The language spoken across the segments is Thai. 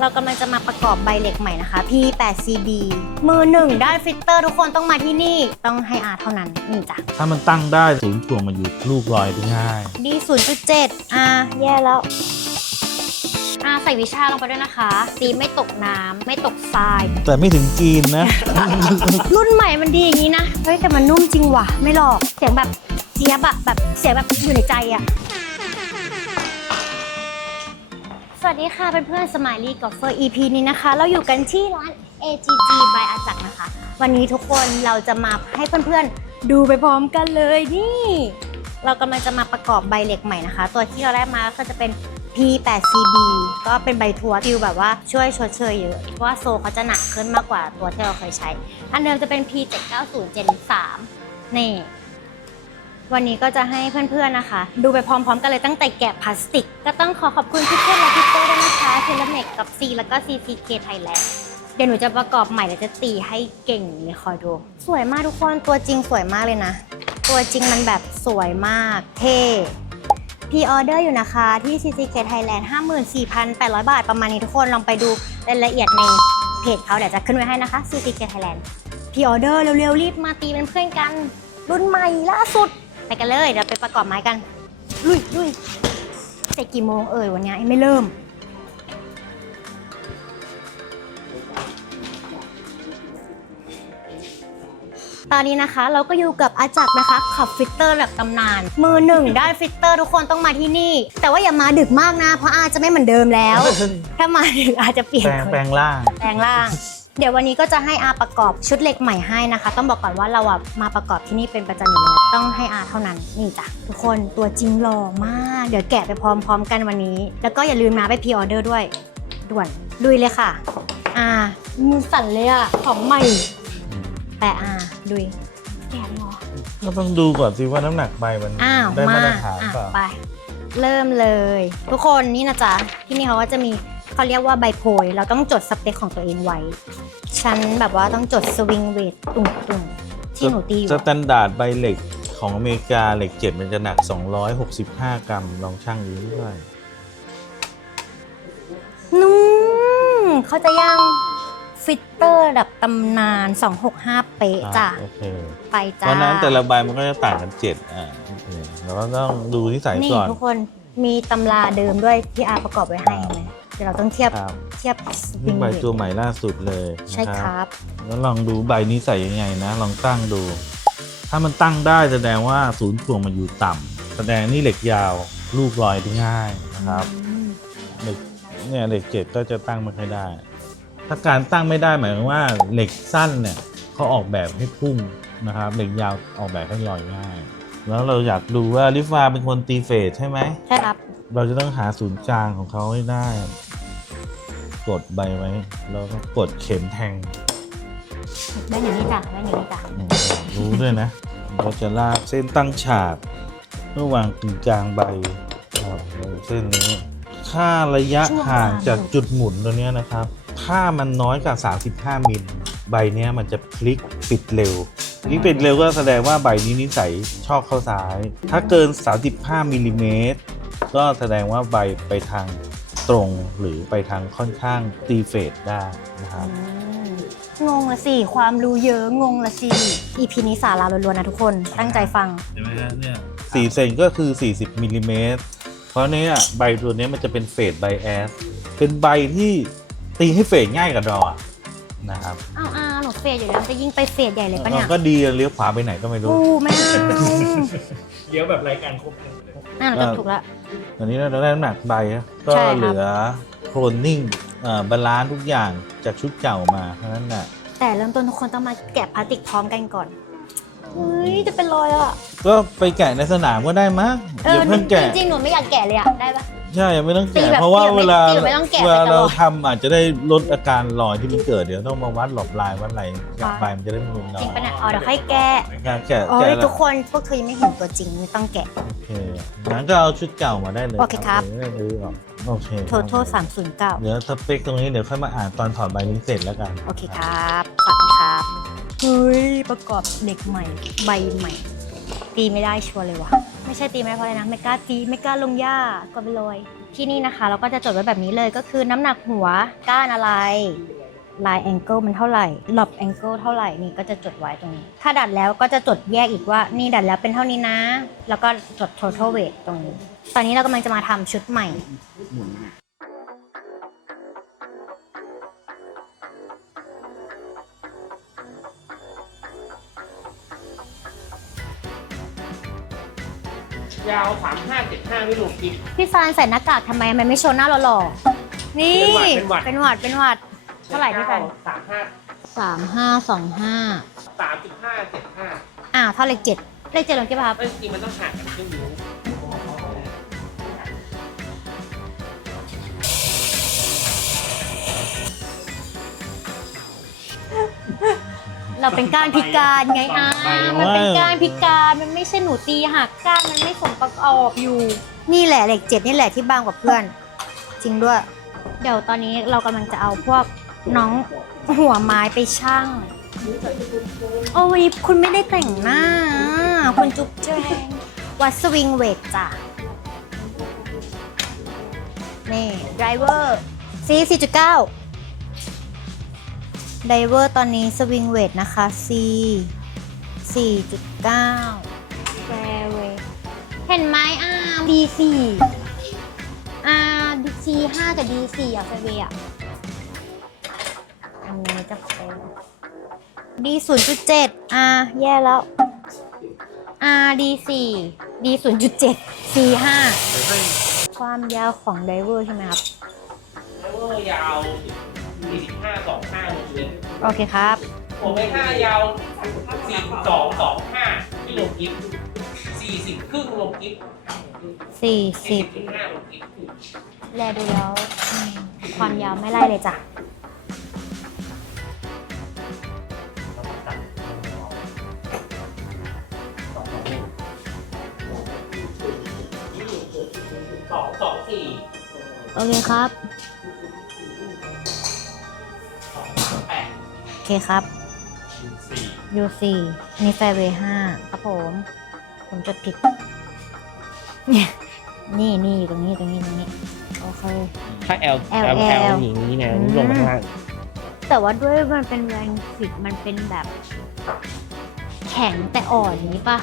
เรากำลังจะมาประกอบใบเหล็กใหม่นะคะ P8CB มือหนึ่งด้านฟิตเตอร์ทุกคนต้องมาที่นี่ต้องให้อาเท่านั้นนี่จ้ะถ้ามันตั้งได้ศูนย์ถ่วงมันอยู่ลูกลอยได้ง่าย D 0.7อ่าแย่แล้วอ่าใส่วิชาลงไปด้วยนะคะ ตีไม่ตกน้ำไม่ตกทราย แต่ไม่ถึงจีนนะ รุ่นใหม่มันดีอย่างนี้นะ เฮ้ยแต่มันนุ่มจริงว่ะ ไม่หลอก เสียงแบบเจี๊ยบอะแบบเสียงแบบอยู่ในใจอะ สวัสดีค่ะเพื่อนๆสมายลีกอล์ฟเฟอร์ EP นี้นะคะ เราอยู่กันที่ร้าน AGG by อาจักนะคะ วันนี้ทุกคนเราจะมาให้เพื่อนๆ ดูไปพร้อมกันเลยนี่ เรากำลังจะมาประกอบใบเหล็กใหม่นะคะ ตัวที่เราได้มาก็จะเป็น P8CB ก็เป็นใบทัวร์ฟิลแบบว่าช่วยชดเชยเยอะ เพราะว่าโซเขาจะหนักขึ้นมากกว่าตัวที่เราเคยใช้ อันเดิมจะเป็น P790 Gen 3นี่ วันนี้ก็จะให้เพื่อนๆนะคะ ดูไปพร้อมๆกันเลยตั้งแต่แกะพลาสติก ก็ต้องขอขอบคุณพี่เคนและพี่โก้ด้วยนะคะเทเลเมกกับ C แล้วก็ CCK Thailand เดี๋ยวหนูจะประกอบใหม่แล้วจะตีให้เก่งเลยคอยดู สวยมากทุกคนตัวจริงสวยมากเลยนะ ตัวจริงมันแบบสวยมากเท่พีออเดอร์อยู่นะคะที่ CCK Thailand 54,800 บาทประมาณนี้ทุกคนลองไปดูรายละเอียดในเพจเขาเดี๋ยวจะขึ้นไว้ให้นะคะ CCK Thailand พีออเดอร์เร็วๆรีบมาตีเป็นเพื่อนกัน รุ่นใหม่ล่าสุด ไปกันเลยเดี๋ยวไปประกอบไม้กัน ลุยลุยเสร็จกี่โมงเอ่ยวันเนี้ยยังไม่เริ่ม ตอนนี้นะคะเราก็อยู่กับอาจักรนะคะขับฟิตเตอร์แบบตำนาน มือหนึ่งด้านฟิตเตอร์ทุกคนต้องมาที่นี่ แต่ว่าอย่ามาดึกมากนะ เพราะอาจะไม่เหมือนเดิมแล้ว ถ้ามาดึกอาจจะเปลี่ยนแปลงคนแปลงร่าง แปลงร่าง เดี๋ยววันนี้ก็จะให้อาประกอบชุดเหล็กใหม่ให้นะคะ ต้องบอกก่อนว่าเราอะมาประกอบที่นี่เป็นประจำอยู่แล้วต้องให้อาเท่านั้นนี่จ้ะทุกคนตัวจริงหล่อมาก เดี๋ยวแกะไปพร้อมๆ กันวันนี้ แล้วก็อย่าลืมนะไปพรีออเดอร์ด้วย ด่วนลุยเลยค่ะอามือสั่นเลยอะของใหม่แปะอาดุยแกะเหรอก็ต้องดูก่อนสิว่าน้ำหนักใบมันอ้าวได้มามาตรฐานอะเปล่า ไป เริ่มเลย ทุกคนนี่นะจ๊ะที่นี่เขาก็จะมี เขาเรียกว่าใบโพยเราต้องจดสเปคของตัวเองไว้ ฉันแบบว่าต้องจดสวิงเวทตุ่มๆที่หนูตีอยู่สแตนดาร์ดใบเหล็กของอเมริกาเหล็กเจ็ดมันจะหนัก 265 กรัมลองชั่งดูด้วยนุ่มเขาใจะยังฟิตเตอร์แบบตำนาน 265 เป๊ะจ้ะโอเคไปเพจ้าราะฉะนั้นแต่ละใบมันก็จะต่างกันเจ็ดอ่าโอเคเราก็ต้องดูที่ใส่นี่ก่อนทุกคนมีตำราเดิมด้วยที่อาประกอบไว้ให้ไหม เดี๋ยวเราต้องเทียบครับเทียบสวินี่งใบเวทตัวใหม่ล่าสุดเลยใช่นะครับ รับแล้วลองดูใบนี้ใส่ยังไงนะ ลองตั้งดู ถ้ามันตั้งได้แสดงว่าศูนย์ถ่วงมันอยู่ต่ำแสดงนี่เหล็กยาวลูกลอยได้ง่ายนะครับเหล็กเนี่ยเหล็กเจ็ดก็จะตั้งไม่ค่อยได้ ถ้าการตั้งไม่ได้หมายความว่าเหล็กสั้นเนี่ยเขาออกแบบให้พุ่งนะครับ เหล็กยาวออกแบบให้ลอยง่าย แล้วเราอยากดูว่าลิฟาเป็นคนตีเฟสใช่ไหม ใช่ครับ เราจะต้องหาศูนย์กลางของเขาให้ได้ กดใบไว้ แล้วก็กดเข็มแทงได้อย่างนี้จ้ะได้อย่างนี้จ้ะอืมรู้ด้วยนะ เราจะลากเส้นตั้งฉากระหว่างกึ่งกลางใบครับเส้นนี้ ค่าระยะห่างจากจุดหมุนตัวเนี้ยนะครับ ถ้ามันน้อยกว่า35มิลใบเนี้ยมันจะพลิกปิดเร็ว พลิกปิดเร็วก็แสดงว่าใบนี้นิสัยชอบเข้าซ้าย ถ้าเกิน 35มิลลิเมตรก็แสดงว่าใบไปทางตรงหรือไปทางค่อนข้างตีเฟดได้นะครับอืมงงละสิ ความรู้เยอะงงละสิ EP นี้สาระล้วนๆนะทุกคนตั้งใจฟัง เห็นไหมฮะเนี่ยสี่เซนก็คือ 40มิลลิเมตรเพราะเนี้ยใบตัวเนี้ยมันจะเป็นเฟดใบแอสเป็นใบที่ตีให้เฟดง่ายกับดออะนะครับ อ้าวอาหนู เฟดอยู่แล้วจะยิ่งไปเฟดใหญ่เลยปะเนี่ยก็ดีเลี้ยวขวาไปไหนก็ไม่รู้อู้ไม่เอาเลี้ยวแบบรายการครบเลยน่าหนูจะถูกแล้วตอนนี้เราได้น้ำหนักใบนะก็ใช่ครับเหลือโคลนนิ่งบาลานซ์ทุกอย่างจากชุดเก่ามาเพราะฉะนั้นน่ะแต่เริ่มต้นทุกคนต้องมาแกะพลาสติกพร้อมกันก่อนเฮ้ยจะเป็นรอยอะ ก็ไปแกะในสนามก็ได้มั้งเออย่าอเพิ่งแกะจริงๆหนูไม่อยากแกะเลยอะได้ปะ ใช่ยังไม่ต้องตีแกะแบบเพราะว่าตีแบบเวลาตีแบบไม่ต้องแกะเวลาไปตลอด เราทำอาจจะได้ลดอาการรอยที่มันเกิดเดี๋ยวต้องมาวัดหลบลายวัดอะไรกับว้าใบมันจะได้ไม่รุนแรจริงงปะเนี่ยอ๋อเดี๋ยวให้แกะแกะแกะอ๋อแกะเฮ้ยแล้วทุกคนพวกเธอยังไม่เห็นตัวจริงไม่ต้องแกะ โอเคงั้นก็เอาชุดเก่ามาได้เลยโอเคครับดี๋ยวจะได้รื้อออกโอเคโทโทสามศูนย์เก้าเดี๋ยวสเปคตรงนี้เดี๋ยวค่อยมาอ่านตอนถอดใบนี้เสร็จแล้วกัน โอเคครับฝากนะครับเฮ้ยประกอบเด็กใหม่ ใบใหม่ ตีไม่ได้ชัวร์เลยวะ ไม่ใช่ตีไม่พอเลยนะไม่กล้าตีไม่กล้าลงหญ้ากดไปเลยที่นี่นะคะ เราก็จะจดไว้แบบนี้เลยก็คือน้ำหนักหัวก้านอะไรลายแองเกิลมันเท่าไหร่หลบแองเกิลเท่าไหร่นี่ก็จะจดไว้ตรงนี้ ถ้าดัดแล้วก็จะจดแยกอีกว่า นี่ดัดแล้วเป็นเท่านี้นะ แล้วก็จด total weight ตรงนี้ ตอนนี้เรากำลังจะมาทำชุดใหม่ยาวสา มห้าเจ็ดห้าไม่รวมกิ๊บพี่ซานใส่หน้ากากทำไมมันไม่โชว์หน้าหล่อๆนี่ เป็นหวัด เป็นหวัด เป็นหวัด เท่าไหร่พี่ซานสามห้าสามห้าสองห้าสามสิบห้าเจ็ดห้าอ่าเท่าเลขเจ็ดเลขเจ็ดลงกี่บาทครับจริงๆมันต้องห่างกันครึ่งนิ้ว เราเป็นก้านพิการไงอ่ามันเป็นก้านพิการมันไม่ใช่หนูตีหักก้านมันไม่สมประกอบอยู่ นี่แหละเลขเจ็ดนี่แหละที่บางกว่าเพื่อน จริงด้วย เดี๋ยวตอนนี้เรากำลังจะเอาพวกน้องหัวไม้ไปชั่งโอ้วันนี้คุณไม่ได้แต่งหน้า คุณจุ๊บแจงวัดสวิงเวทจ้ะนี่ไดเวอร์ซี4.9 ไดเวอร์ตอนนี้สวิงเวทนะคะ C 4.9 แฟร์เวทเห็นไหมอ่า D 4อ่า D C 5กับ D 4อะแฟร์เวทอะอันนี้จะเป็น D 0.7อ่าแย่แล้ว R D 4 D 0.7 C 5ความยาวของไดเวอร์ใช่ไหมครับแล้วก็ยาว สี่สิบห้าสองห้าลงกิ๊บโอเคครับ ผมไม่ห้ายาวสี่สองสองห้าไม่รวมกิ๊บสี่สิบครึ่งรวมกิ๊บสี่40สิบห้ารวมกิ๊บแลดูแล้วอืมความยาวไม่ไล่เลยจ้ะสองสองสี่โอเคครับ คครับ สี่ U4 นี่แฟร์เวย์5ครับผม ผมจดผิดเนี่ยนี่นี่ตรงนี้ตรงนี้ตรงนี้ โอเค ถ้า L L L L อย่างนี้นะอืมลงมาข้างล่างแต่ว่าด้วยมันเป็นแรงฟิตมันเป็นแบบ แข็งแต่อ่อนนี้ปะ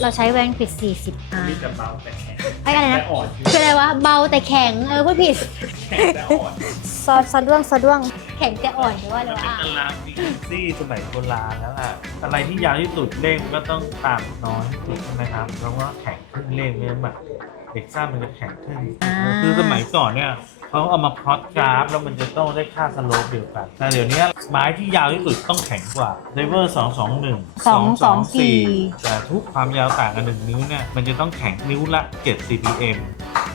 เราใช้แรงฟิต40 R นี่จะเบาแต่แข็งไอ้อะไรแต่นะ อ่อนคืออะไรวะ เบาแต่แข็ง เออพูดผิด แข็งแต่อ่อน ซอสซอด้วงซอด้วง แข็งแต่อ่อนหรือว่าอะไรมันวะเป็นตารางฟิกซี่สมัยโบราณแล้วล่ะอะไรที่ยาวที่สุดเลขก็ต้องต่ำน้อยที่สุดใช่ไหมครับแล้วก็แข่งขึ้นเลขเนี่ยแบบเด็กสร้างมันจะแข่งขึ้นอ่าคือสมัยก่อนเนี่ยเขาเอามาพลอตกราฟแล้วมันจะต้องได้ค่าสโลปเดียวกัน แต่เดี๋ยวนี้ไม้ที่ยาวที่สุดต้องแข็งกว่าไดเวอร์2 2 1 2 2 4แต่ทุกความยาวต่างกันหนึ่งนิ้วเนี่ยมันจะต้องแข็งนิ้วละ7 cpm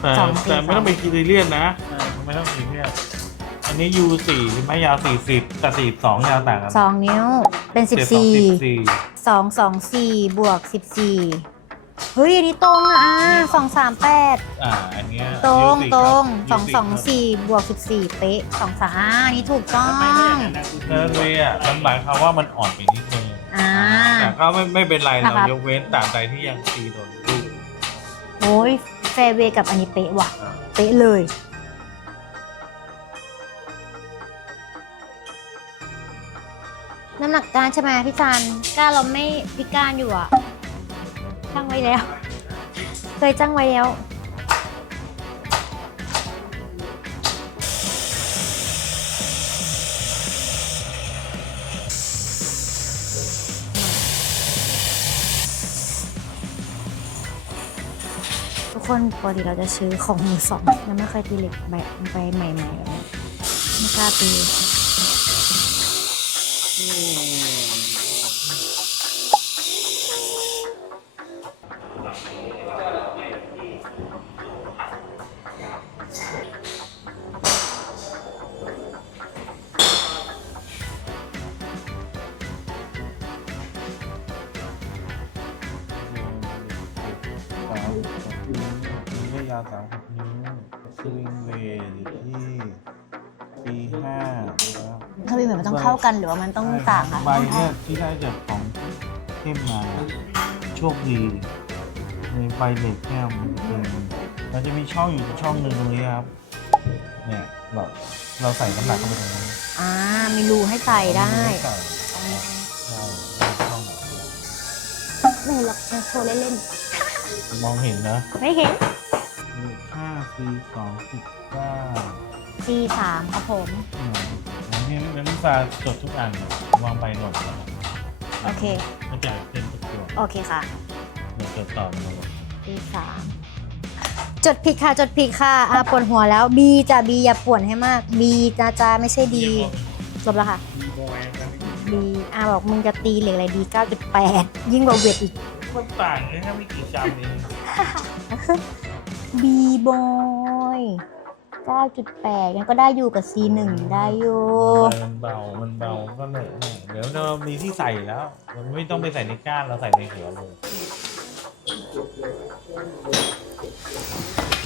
แต่สองสี่แต่ไม่ต้องเป็นคิดเลียนนะเออไม่ต้องคิดเลียน อันนี้ U 4ไม้ยาว40กับ42ยาวต่างกันสองนิ้วเป็นสิบเจ็ดสี่สองสองสองสี่บวกสิบสี่เฮ้ยอันนี้ตรงอะสองสามแปดอ่าอันเนี้ยตรง U4 ตรงคสรัอบง U4 สองครับสี่บวกสิบสี่เป๊ะสองสามอ่าอันนี้ถูกต้องเนิร์ดเวย์อะมันหมายความว่ามันอ่อนไปนิดนึงอ่าแต่ก็ไม่ไม่เป็นไรนะเราครับยกเว้นตามใดที่ยังตีโดนลูกโอ้ยแฟร์เวย์กับอันนี้เป๊ะว่ะอ่าเป๊ะเลย น้ำหนักการใช่ไหมพี่จันก้านเราไม่พิการอยู่อะจ้างไว้แล้ว เคยจ้างไว้แล้ว ทุกคนปกติเราจะซื้อของมือสองแล้วไม่เคยตีเหล็กแบบไปใหม่ๆแบบนี้ไม่กล้าตี สามหกนิ้วนิ้วยาวสามหกนิ้วสวิงเวย์อยู่ที่ปีห้า แล้วถ้าเป็นแบบมันต้องเข้ากันหรือว่ามันต้องต่างอะใบเนี่ยที่ได้จากของเข้มมาโชคดีในใบเหล็กแก้วมันเป็นมันจะมีช่องอยู่ช่องหนึ่งตรงนี้ครับ เนี่ยเราเราใส่น้ำหนักเข้าไปตรงนี้อ่ามีรูให้ใส่ได้ใส่ตรงนี้ใช่ช่องไม่เห็นหรอกโชว์เล่นมองเห็นนะๆไม่เห็นห้าสี่สองสิบเก้า G3 ครับผม อืมอันนี้นักศึกษาจดทุกอันวางใบหล่นแล้วโอเคมันจะเป็นทุกตัวโอเคค่ะเดี๋ยวจดต่อมาเลย G3 จดผิดค่ะจดผิดค่ะอ่าปวดหัวแล้ว B จ้ะ B อย่าปวดให้มาก B นะจ๊ะไม่ใช่ D จบแล้วค่ะ B อ่าบอกมึงจะตีเหล็กอะไร D 9.8 ยิ่งกว่าเวทอีกคนต่างแค่ไม่กี่กรัมเอง B boy 9.8งั้นก็ได้อยู่กับ C1 ได้อยู่มันเบา มันเบา ก็เลยเนี่ยเดี๋ยวเรามีที่ใส่แล้ว มันไม่ต้องไปใส่ในก้าน เราใส่ในหัวเลย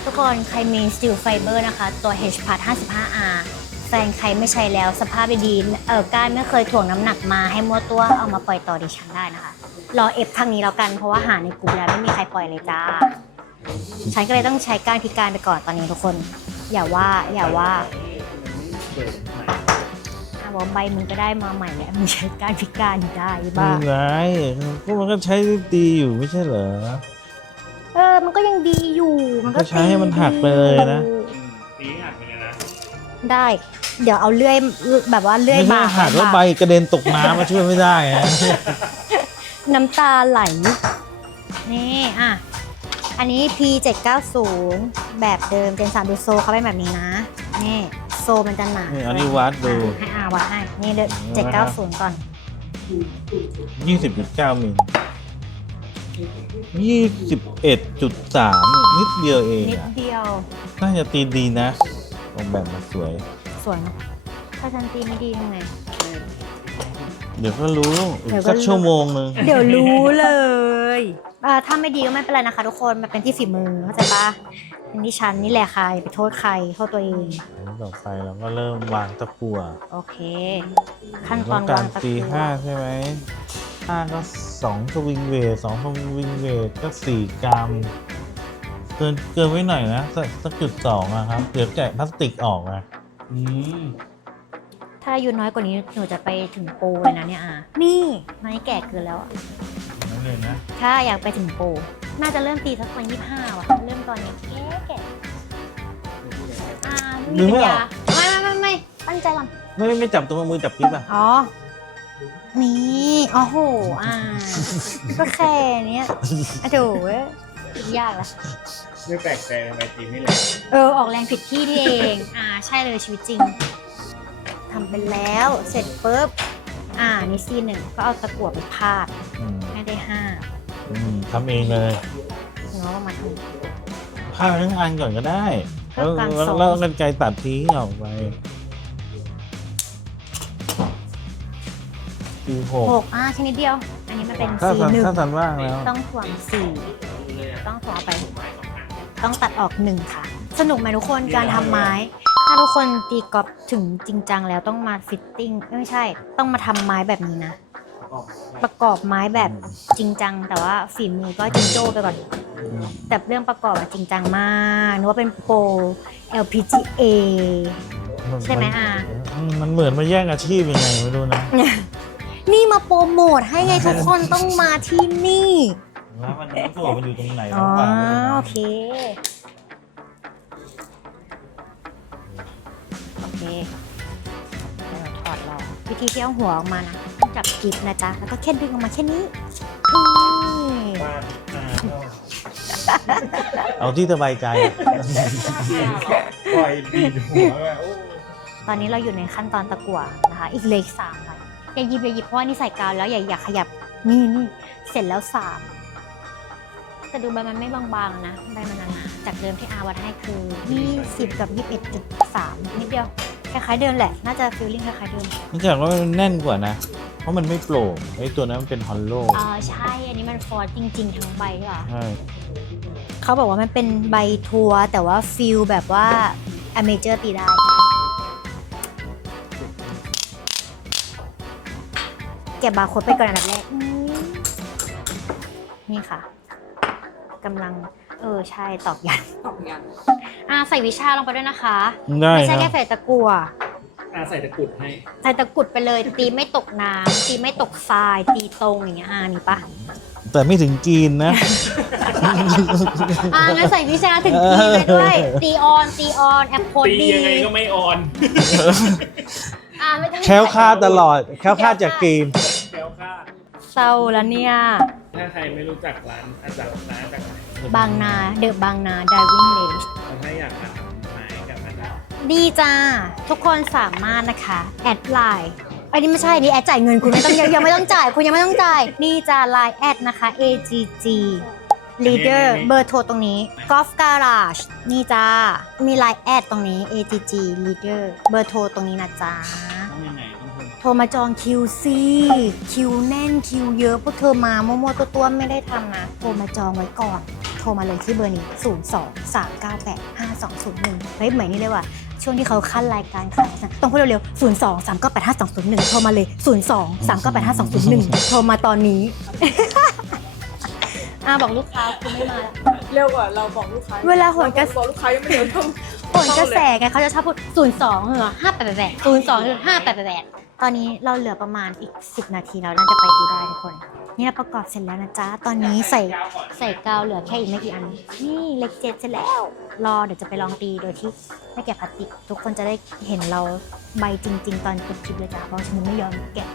ทุกคนใครมี Steel Fiber นะคะ ตัว H Part 55R แฟนใครไม่ใช้แล้วสภาพดีๆเออก้านไม่เคยถ่วงน้ำหนักมาให้มัวตัวเอามาปล่อยต่อดิฉันได้นะคะ รอเอฟทางนี้แล้วกันเพราะว่าหาในกลุ่มแล้วไม่มีใครปล่อยเลยจ้าฉันก็เลยต้องใช้ก้านพิการไปก่อนตอนนี้ทุกคน อย่าว่าอย่าว่าอะบอกใบมึงก็ได้มาใหม่แล้วมึงใช้ก้านพิการได้บ้า ไม่ไรพวกมันก็ใช้ได้ดีอยู่ไม่ใช่เหรอ เออ มันก็ยังดีอยู่ มันก็ก็ใช้ให้มันหักไปเลยนะ ตีหักไปเลยนะได้ เดี๋ยวเอาเลื่อยแบบว่าเลื่อยไม่ใช่บากหักแล้วใบกระเด็นตกน้ำมาช่วยไม่ได้นะน้ำตาไหล นี่ อะ อันนี้ P790 แบบเดิมเจน3ดูโซเขาเป็นแบบนี้นะ นี่โซมันจะหนานี่อันนี้วัดดูอะให้อาวัดให้ นี่เด้อ790 ก่อน ยี่สิบจุดเก้ามิลยี่สิบเอ็ดจุดสามนิดเดียวเองนิดอะเดียว น่าจะตีดีนะออกแบบมาสวย สวยเนอะถ้าฉันตีไม่ดีทำไง เดี๋ยวก็รู้อีกเดี๋ยวก็สักรู้ชั่วโมงหนึ่งเดี๋ยวรู้เลยอ่าถ้าไม่ดีก็ไม่เป็นไรนะคะ ทุกคน มันเป็นที่ฝีมือเข้าใจปะเป็นที่ฉันนี่แหละใครไปโทษใครโทษตัวเอง ต่อไปเราก็เริ่มวางตะกั่วโอเค ขั้นตต้ออนงกาวารงตะตีกั่วห้าใช่ไหมห้าก็สองสวิงเวทสองสวิงเวทก็สี่กรัมเกินเกินไว้หน่อยนะสักสักจุดสองอะครับเดี๋ยวแกะพลาสติกออกอะอืม ถ้าอายุน้อยกว่านี้หนูจะไปถึงโปรเลยนะเนี่ยอะนี่ไม่แก่เกินแล้วอะนั่นเลยนะถ้าอยากไปถึงโปรน่าจะเริ่มตีสักตอนยี่ห้าว่ะ เริ่มตอนนี้แก่แก่อ่าไม่มีปัญญาไม่ไม่ไม่ไม่ตั้งใจก่อนไม่ไม่จับตรงมือจับกิ๊บอะอ๋อ นี่โอ้โห อ่า ก็แค่เนี้ยอะโถเว้ยยากละ ไม่แปลกใจทำไมตีไม่แรงเออ ออกแรงผิดที่นี่เอง อ่า ใช่เลยชีวิตจริง ทำไปแล้ว เสร็จปุ๊บ อ่านี่ซีหนึ่งก็เอาตะกั่วไปพาดอืมให้ได้ห้าอืมทำเองเลยเนาะมาทผ้าทั้งอันก่อนก็ได้ก็แล้วการแล้วส่งแล้วกันไกรตัดทิ้งออกไปสี่หกำหกอ่าชนิดเดียว อันนี้มันเป็นถ้าซีสันหนึ่งถ้าสันว่างแล้ว ต้องถ่วงสี่ต้องถ่วงเอาไป ต้องตัดออกหนึ่งค่ะ สนุกไหมทุกคนการทำไม้ ถ้าทุกคนตีกอล์ฟถึงจริงจังแล้วต้องมาฟิตติ้งเอ้ยไม่ใช่ ต้องมาทำไม้แบบนี้นะ ประกอบไม้แบบจริงจัง แต่ว่าฝีมือก็จิงโจ้ไปก่อน แต่เรื่องประกอบอะจริงจังมากนึกว่าเป็นโปร LPGA ใช่ไหมอะอืมมันเหมือนมาแย่งอาชีพยังไงไม่รู้นะ นี่มาโปรโมทให้ไงทุกคนต้องมาที่นี่ แล้วมันมันตัวมันอยู่ตรงไหนอ๋อวางไว้ตรงนั้นโอเค โอเคเดี๋ยวถอดรอวิธีที่เอาหัวออกมานะต้องจับกิบนะจ๊ะ แล้วก็แค่ดึงออกมาแค่นี้นี่บ้านอ่าเอาที่สบายใจปล่อยดีดหัวแบบโอ้ตอนนี้เราอยู่ในขั้นตอนตะกั่วนะคะ อีกเลขสามค่ะอย่าหยิบอย่าหยิบเพราะว่านี่ใส่กาวแล้วอย่าอย่าขยับนี่นี่เสร็จแล้วสามแต่ดูใบมันไม่บางๆนะใบมันหนาๆจากเดิมที่อาวัดให้คือ20กับ21.3นิดเดียว คล้ายๆเดิมแหละ น่าจะฟีลลิ่งคล้ายๆเดิมนี่จากว่ามันแน่นกว่านะ เพราะมันไม่โปร่งไอ้ตัวนั้นมันเป็นฮอลโลอ่าใช่ อันนี้มันฟอร์จริง ๆ ทั้งใบใช่ปะใช่เขาบอกว่ามันเป็นใบทัวร์แต่ว่าฟิลแบบว่าอเมเจอร์ตีได้ เก็บบาร์โค้ดไปก่อนอันดับแรกอืมนี่ค่ะกำลัง เออใช่ตอกยันตอกยันอ่าใส่วิชาลงไปด้วยนะคะ ได้ไม่คใช่รัแค่บใส่ตะกั่วอาใส่ตะกรุดให้ ใส่ตะกรุดไปเลย ตีไม่ตกน้ำตีไม่ตกทรายตีตรงอย่างเงี้ยอ่ามีปะแต่ไม่ถึงจีนนะ อ่างั้นใส่วิชาถึงตีไปด้วย ตีออนตีออนแอปโพดตีดียังไงก็ไม่ออน อ่าไม่ต้องแคล้วคลาดตลอด แคล้วคลาดจากจีนแก้วคาดเศร้าแล้วเนี่ย ถ้าใครไม่รู้จักร้านอาจารย์ร้านจากไหน บางนาเดอะบางนาดิวิ่งเลสถ้าอยากมาทำไม้กับอาจารย์ดีจ้า ทุกคนสามารถนะคะ แอดไลน์อันนี้ไม่ใช่อันนี่แอดจ่ายเงินคุณไม่ต้องยังยังไม่ต้องจ่าย คุณยังไม่ต้องจ่าย นี่จะไลน์แอดนะคะ AGG Leader เบอร์โทรตรงนี้ Golf Garage นี่จ้า มีไลน์แอดตรงนี้ AGG Leader เบอร์โทรตรงนี้นะจ๊ะต้องยังไงต้องโทรมาจองคิวซีคิวแน่นคิวเยอะพวกเธอมามั่วๆตัวๆไม่ได้ทำนะ โทรมาจองไว้ก่อน โทรมาเลยที่เบอร์นี้ 0 2 3 9 8 5 2 0 1 เฮ้ยเหมือนนี่เลยว่ะ ช่วงที่เขาขั้นรายการขายนะต้องพูดเร็วๆ 0 2 3 9 8 5 2 0 1 โทรมาเลย 0 2 3 9 8 5 2 0 1 โทรมาตอนนี้ อ่าบอกลูกค้าคุณไม่มาแล้วเร็วกว่าเราบอกลูกค้าเวลาโหนกระบอกลูกค้ายังไม่เดินเข้า ผลกระแสไงเขาจะชอบพูด 0 2เหรอ5 8 8 8 0 2 5 8 8 8 ตอนนี้เราเหลือประมาณอีก 10 นาทีเราน่าจะไปดีได้ทุกคน นี่เราประกอบเสร็จแล้วนะจ๊ะ ตอนนี้ใส่ใส่กาวเหลือแค่อีกไม่กี่อัน นี่เล็กเจ็ดเสร็จแล้ว รอเดี๋ยวจะไปลองตีโดยที่ไม่แกะพลาสติก ทุกคนจะได้เห็นเราใบจริง ๆ ตอนปิดคลิปเลยจ้ะเพราะฉันไม่ยอมแกะ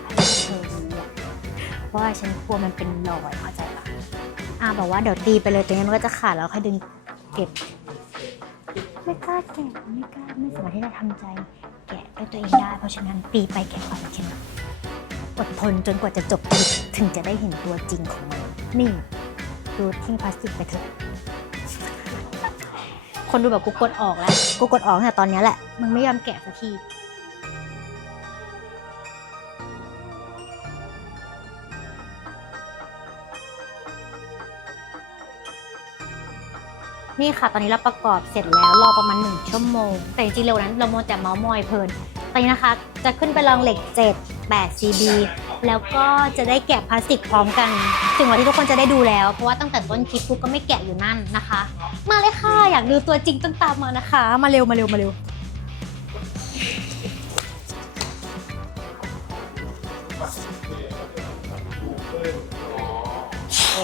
เธอเพราะว่าฉันกลัวมันเป็นรอยเข้าใจปะอ่าบอกว่าเดี๋ยวตีไปเลยตรงนี้มันก็จะขาดแล้วค่อยดึงเก็บ ไม่กล้าแกะไม่กล้าไม่สามารถที่จะทำใจ แกะด้วยตัวเองได้ เพราะฉะนั้นปีไปแกะไปเข็นอดทนจนกว่าจะจบคลิปถึงจะได้เห็นตัวจริงของมันนี่ดูทิ้งพลาสติกไปเถอะ คนดูแบบกูกดออกแล้ว กูกดออกแต่ตอนเนี้ยแหละ มึงไม่ยอมแกะสักที นี่ค่ะ ตอนนี้เราประกอบเสร็จแล้วรอประมาณ 1 ชั่วโมง แต่จริงๆเร็วนั้นเราโมวแต่เมาส์มอยเพลินตอนนี้นะคะ จะขึ้นไปลองเหล็ก 7 8 CB แล้วก็จะได้แกะพลาสติกพร้อมกันถึงวันที่ทุกคนจะได้ดูแล้ว เพราะว่าตั้งแต่ต้นคลิปกูก็ไม่แกะอยู่นั่นนะคะ มาเลยค่ะ อยากดูตัวจริงต้องตามมานะคะ มาเร็วมาเร็วมาเร็ว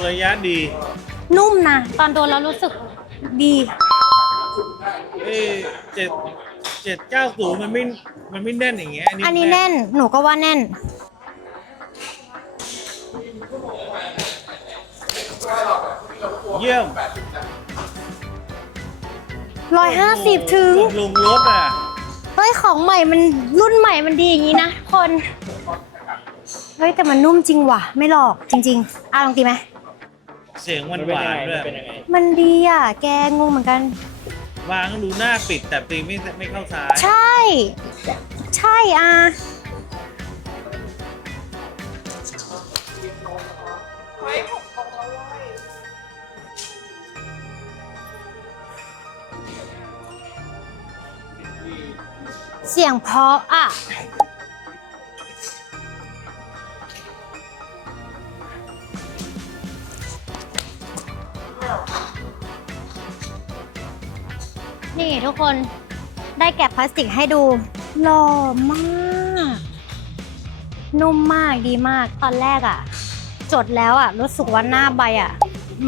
ระยะดี นุ่มนะ ตอนโดนแล้วรู้สึก ดีเอ้เจ็ดเจ็ดเก้าศูนย์มันไม่ มันไม่แน่นอย่างเงี้ยอันนี้แน่นหนูก็ว่าแน่น เยี่ยมร้อยห้าสิบถึงลุงรถอะเฮ้ยของใหม่มันรุ่นใหม่มันดีอย่างนี้นะทุกคน เฮ้ยแต่มันนุ่มจริงว่ะ ไม่หลอกจริง ๆ อะลองตีไหม เสียงมันหวานด้วยเป็นยังไงมันดีอะ แกงงเหมือนกัน วางดูหน้าปิดแต่ตีไม่ไม่เข้าซ้าย ใช่ ใช่อะไว้ผมของเราไว้เสียงเพราะอะ นี่ทุกคนได้แกะพลาสติกให้ดูหล่อมาก นุ่มมากดีมากตอนแรกอะ่ะ จดแล้วอะ่ะ รู้สึกว่าหน้าใบอะ่ะ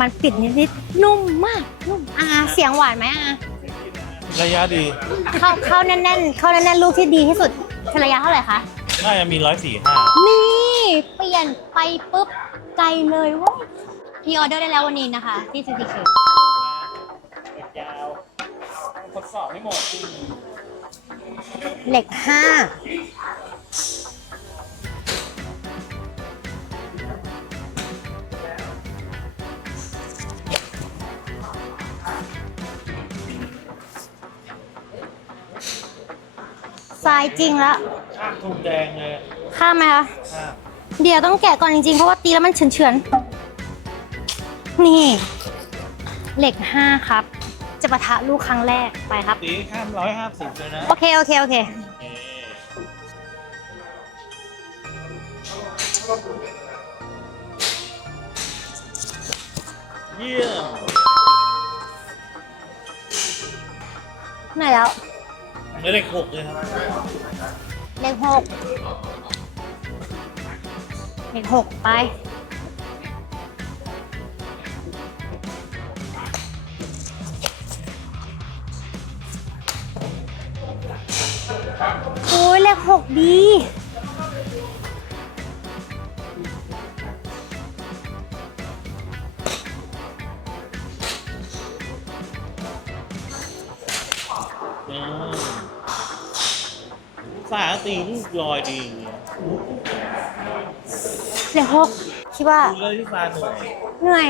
มันปิดนิดๆนุ่มมาก นุ่มอ่าเสียงหวานไหมอะระยะดี เข้าเข้าแน่นๆ เข้าแน่นๆลูกที่ดีที่สุดเป็นระยะเท่าไหร่คะ น่าจะมีร้อยสี่ห้านี่ เปลี่ยนไปปุ๊บไกลเลยเว่า พี่ออเดอร์ได้แล้ววันนี้นะคะ ที่ CCK ยาวทดสอบให้หมดเหล็กห้าทรายจริงแล้วข้ามทุงแดงเลยข้ามไหมคะ ข้าม เดี๋ยวต้องแกะก่อนจริงๆ เพราะว่าตีแล้วมันเฉือนๆ นี่ เหล็กห้าครับ จะปะทะลูกครั้งแรกไปครับ ตีข้ามร้อยห้าสิบเลยนะโอเค โอเค โอเค เยี่ยมไหนแล้ว ไม่ได้หกเลยครับเลขหกเลขหกไป โอ้ยเลขหกดีฝาตีลูกลอยดีเลขหกคิดว่าดูเลยที่ฟ้าหน่อยเหนื่อย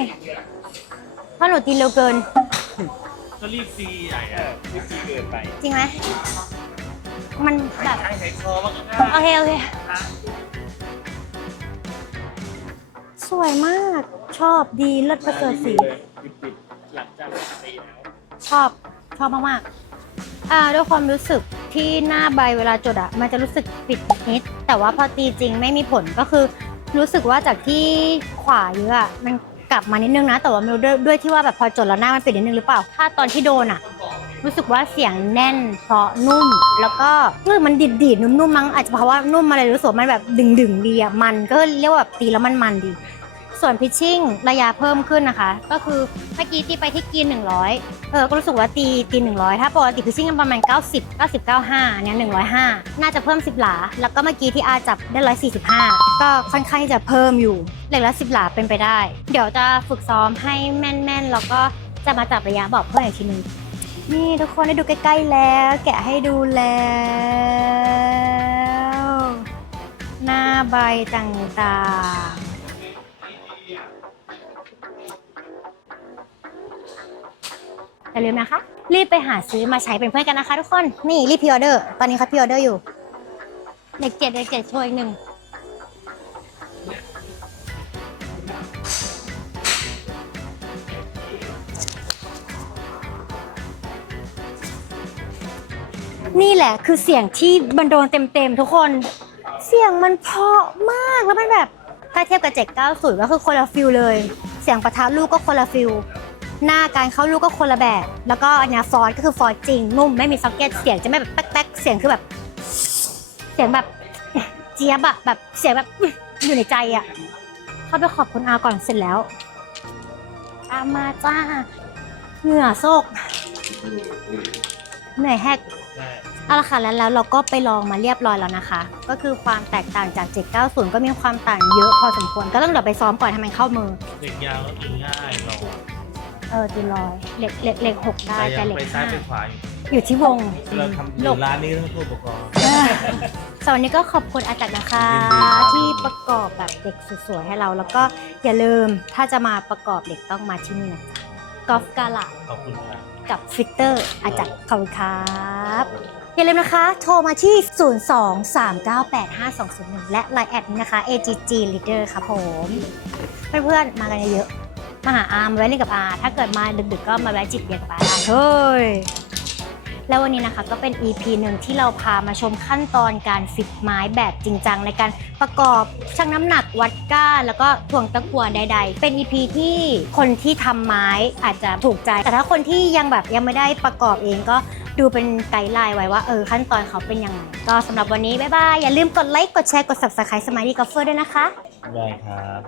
เพราะหนูตีเร็วเกิน ก็รีบตีใหญ่อะรีบตีเกินไป จริงไหม มันแบบใช้ไขคอมันก็โอเคโอเคสวยมากชอบดีเลิศประเสริฐสีปิดหลังจากตีแล้วชอบชอบมากๆอ่าด้วยความรู้สึกที่หน้าใบเวลาจดอะมันจะรู้สึกปิดนิด แต่ว่าพอตีจริงไม่มีผลก็คือ รู้สึกว่าจากที่ขวาเยอะอะมันกลับมานิดนึงนะ แต่ว่าไม่รู้ด้วยด้วยที่ว่าแบบพอจดแล้วหน้ามันปิดนิดนึงหรือเปล่า ถ้าตอนที่โดนอะ รู้สึกว่าเสียงแน่นเพราะนุ่ม แล้วก็เออมันดิดดีดนุ่มๆมั้งอาจจะเพราะว่านุ่มอะไรรู้สึกว่ามันแบบดึงๆดีอะมันก็เรียกว่าแบบตีแล้วมันมันดี ส่วนพิชชิ่งระยะเพิ่มขึ้นนะคะ ก็คือเมื่อกี้ตีไปที่กีน100 เออก็รู้สึกว่าตีตี100 ถ้าปกติพิชชิ่งประมาณ 90 90 95เนี่ย105 น่าจะเพิ่ม 10 หลา แล้วก็เมื่อกี้ที่อาจับได้ 145 ก็ค่อนข้างจะเพิ่มอยู่เหล็กละ10 หลาเป็นไปได้ เดี๋ยวจะฝึกซ้อมให้แม่นๆ แล้วก็จะมาจับระยะบอกเพื่อนอีกทีนึง นี่ทุกคนได้ดูใกล้ๆแล้ว แกะให้ดูแล้ว หน้าใบต่างๆอย่าลืมนะคะ รีบไปหาซื้อมาใช้เป็นเพื่อนกันนะคะทุกคน นี่รีบพิออเดอร์ ตอนนี้เขาพิออเดอร์อยู่ เด็กเจ็ดเด็กเจ็ดช่วยอีกหนึ่ง นี่แหละคือเสียงที่มันโดนเต็มๆทุกคน เสียงมันเพราะมากแล้วมันแบบ ถ้าเทียบกับ790ก็คือคนละฟิลเลย เสียงประทัดลูกก็คนละฟิลหน้าการเข้าลูกก็คนละแบบ แล้วก็อันนี้ฟอร์ดก็คือฟอร์ดจริงนุ่มไม่มีซ็อกเก็ตเสียงจะไม่แบบแป๊กๆเสียงคือแบบ เสียงแบบเจี๊ยบอะแบบเสียงแบบอยู่ในใจอะเข้าไปขอบคุณอาก่อนเสร็จแล้วตามมาจ้าเหงื่อโซกเหนื่อยแฮก เอาละค่ะแล้วแล้วเราก็ไปลองมาเรียบร้อยแล้วนะคะ ก็คือความแตกต่างจาก 790 ก็มีความต่างเยอะพอสมควร ก็ต้องเดี๋ยวไปซ้อมก่อนให้มันเข้ามือ เด็กยาวก็ตีง่ายหรอกเออตีลอยเหล็กเหล็กเหล็กหกได้แต่แต่ยังเหล็กไปซ้าห้ายไปขวาอยู่อยู่ที่วง เราทำอหลยู่บ ร้านนี้ต้องผู้ปกครองเออสำหรับวันนี้ก็ขอบคุณอาจักรนะคะ ยินดีครับ ที่ประกอบแบบเด็กสวยๆให้เรา แล้วก็อย่าลืมถ้าจะมาประกอบเด็กต้องมาที่นี่นะจ๊ะกอล์ฟกาลาขอบคุณครับ กับฟิกเตอร์อาจักรขอบคุณครับอย่าลืมนะคะ โทรมาที่ 023985201 และ Line แอดนี้นะคะ AGG Leader ครับผม เพื่อนๆ มากันเยอะๆมาหาอาร์มแวะเล่นกับอาถ้าเกิดมาดึกๆก็มาแวะจิบเบียร์กับอาได้เฮ้ย แล้ววันนี้นะคะก็เป็น EP หนึ่งที่เราพามาชมขั้นตอนการฟิตไม้แบบจริงจังในการประกอบชั่งน้ำหนักวัดก้านแล้วก็ถ่วงตะกั่วใด ๆ เป็น EP ที่คนที่ทำไม้อาจจะถูกใจ แต่ถ้าคนที่ยังแบบยังไม่ได้ประกอบเองก็ดูเป็นไกด์ไลน์ไว้ว่าเออขั้นตอนเขาเป็นยังไงก็สำหรับวันนี้บ๊ายบายอย่าลืมกดไลค์กดแชร์กด subscribe สมาร์ท y กอล์ฟเฟอร์ด้วยนะคะ ได้ครับ